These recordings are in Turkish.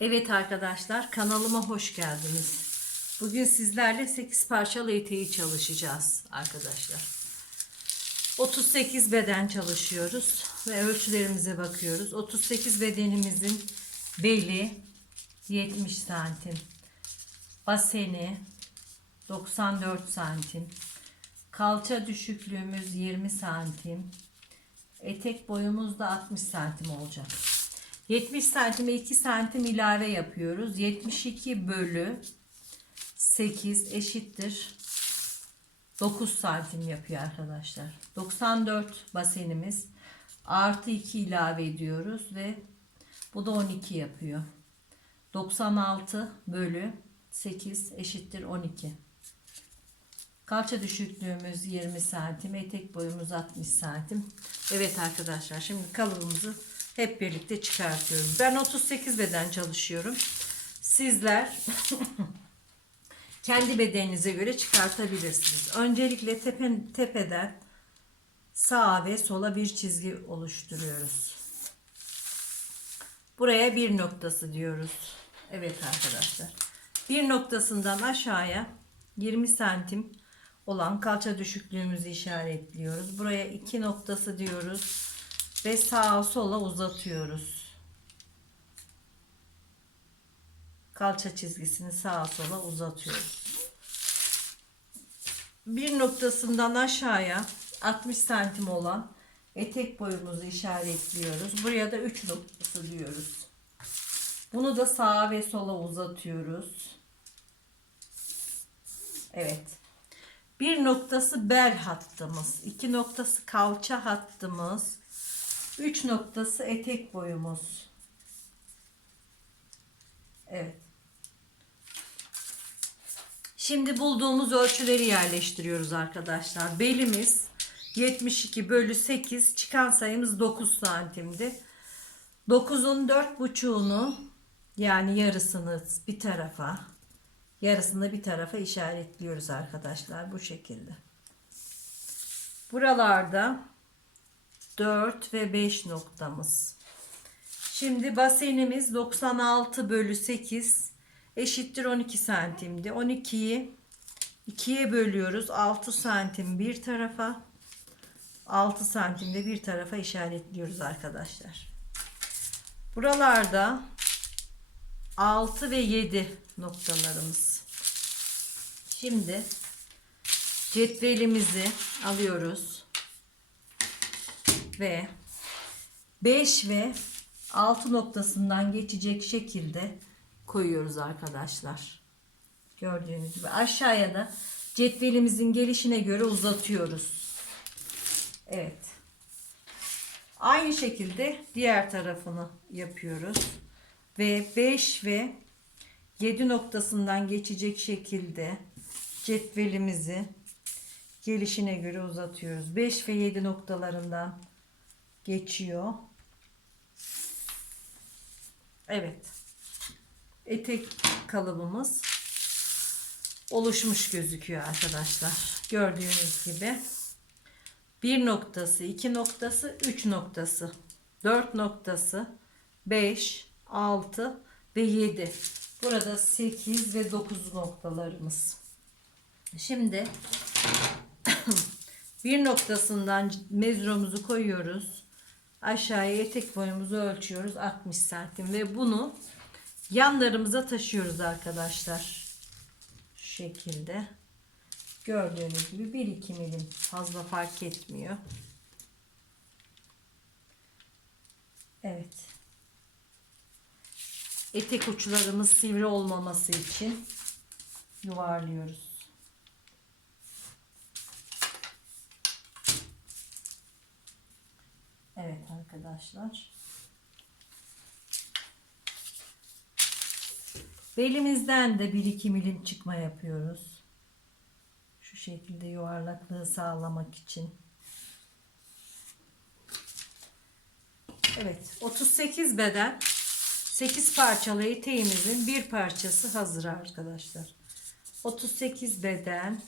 Evet arkadaşlar kanalıma hoş geldiniz. Bugün sizlerle 8 parçalı eteği çalışacağız arkadaşlar. 38 beden çalışıyoruz ve ölçülerimize bakıyoruz. 38 bedenimizin beli 70 santim. Baseni 94 santim. Kalça düşüklüğümüz 20 santim. Etek boyumuz da 60 santim olacak. 70 santime 2 santim ilave yapıyoruz. 72 bölü 8 eşittir 9 santim yapıyor arkadaşlar. 94 basenimiz artı 2 ilave ediyoruz ve bu da 12 yapıyor. 96 bölü 8 eşittir 12. Kalça düşüklüğümüz 20 santim, etek boyumuz 60 santim. Evet arkadaşlar şimdi kalıbımızı hep birlikte çıkartıyoruz. Ben 38 beden çalışıyorum. Sizler kendi bedeninize göre çıkartabilirsiniz. Öncelikle tepe, tepeden sağa ve sola bir çizgi oluşturuyoruz. Buraya bir noktası diyoruz. Evet arkadaşlar. Bir noktasından aşağıya 20 santim olan kalça düşüklüğümüzü işaretliyoruz. Buraya iki noktası diyoruz ve sağa sola uzatıyoruz. Kalça çizgisini sağa sola uzatıyoruz. Bir noktasından aşağıya 60 santim olan etek boyumuzu işaretliyoruz. Buraya da 3 noktası diyoruz. Bunu da sağa ve sola uzatıyoruz. Evet. Bir noktası bel hattımız. iki noktası kalça hattımız. Üç noktası etek boyumuz. Evet. Şimdi bulduğumuz ölçüleri yerleştiriyoruz arkadaşlar. Belimiz 72 bölü 8 çıkan sayımız 9 santimdi. 9'un 4,5'unu yani yarısını bir tarafa yarısını bir tarafa işaretliyoruz arkadaşlar bu şekilde. Buralarda 4 ve 5 noktamız. Şimdi basenimiz 96 bölü 8 eşittir 12 santimdi. 12'yi 2'ye bölüyoruz. 6 santim bir tarafa 6 santimde bir tarafa işaretliyoruz arkadaşlar. Buralarda 6 ve 7 noktalarımız. Şimdi cetvelimizi alıyoruz ve 5 ve 6 noktasından geçecek şekilde koyuyoruz arkadaşlar. Gördüğünüz gibi aşağıya da cetvelimizin gelişine göre uzatıyoruz. Evet. Aynı şekilde diğer tarafını yapıyoruz. Ve 5 ve 7 noktasından geçecek şekilde cetvelimizi gelişine göre uzatıyoruz. 5 ve 7 noktalarından geçiyor. Evet. Etek kalıbımız oluşmuş gözüküyor arkadaşlar. Gördüğünüz gibi. Bir noktası, iki noktası, üç noktası, dört noktası, beş, altı ve yedi. Burada sekiz ve dokuz noktalarımız. Şimdi bir noktasından mezromuzu koyuyoruz. Aşağıya etek boyumuzu ölçüyoruz 60 santim ve bunu yanlarımıza taşıyoruz arkadaşlar. Şu şekilde. Gördüğünüz gibi 1-2 milim fazla fark etmiyor. Evet. Etek uçlarımız sivri olmaması için yuvarlıyoruz. Evet arkadaşlar. Belimizden de 1-2 milim çıkma yapıyoruz. Şu şekilde yuvarlaklığı sağlamak için. Evet 38 beden 8 parçalı eteğimizin bir parçası hazır arkadaşlar. 38 beden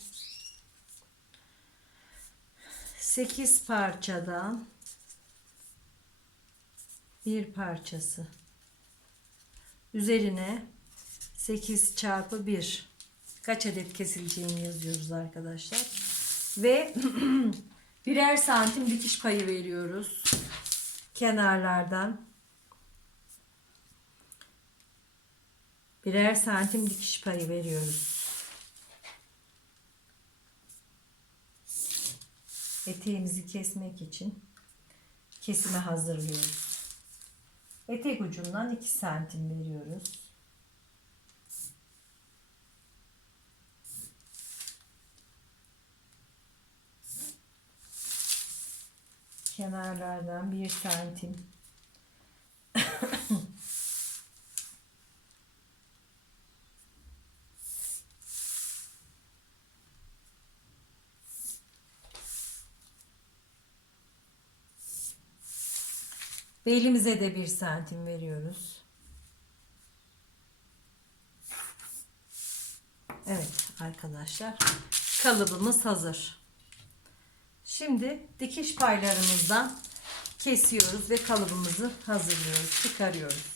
8 parçadan bir parçası üzerine 8 çarpı 1 kaç adet kesileceğini yazıyoruz arkadaşlar. Ve birer santim dikiş payı veriyoruz. Kenarlardan birer santim dikiş payı veriyoruz. Eteğimizi kesmek için kesime hazırlıyoruz. Etek ucundan 2 santim veriyoruz. Kenarlardan 1 santim. Belimize de 1 santim veriyoruz. Evet arkadaşlar kalıbımız hazır. Şimdi dikiş paylarımızdan kesiyoruz ve kalıbımızı hazırlıyoruz, çıkarıyoruz.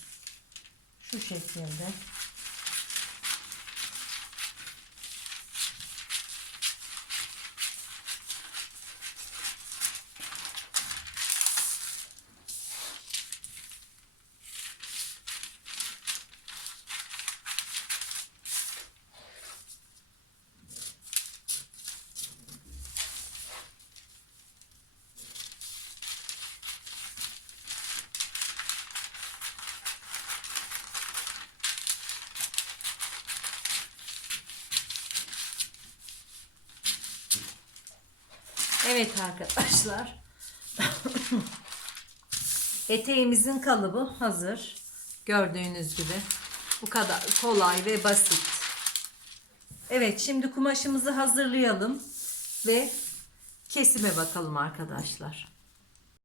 Şu şekilde. Evet arkadaşlar. Eteğimizin kalıbı hazır. Gördüğünüz gibi. Bu kadar kolay ve basit. Evet şimdi kumaşımızı hazırlayalım ve kesime bakalım arkadaşlar.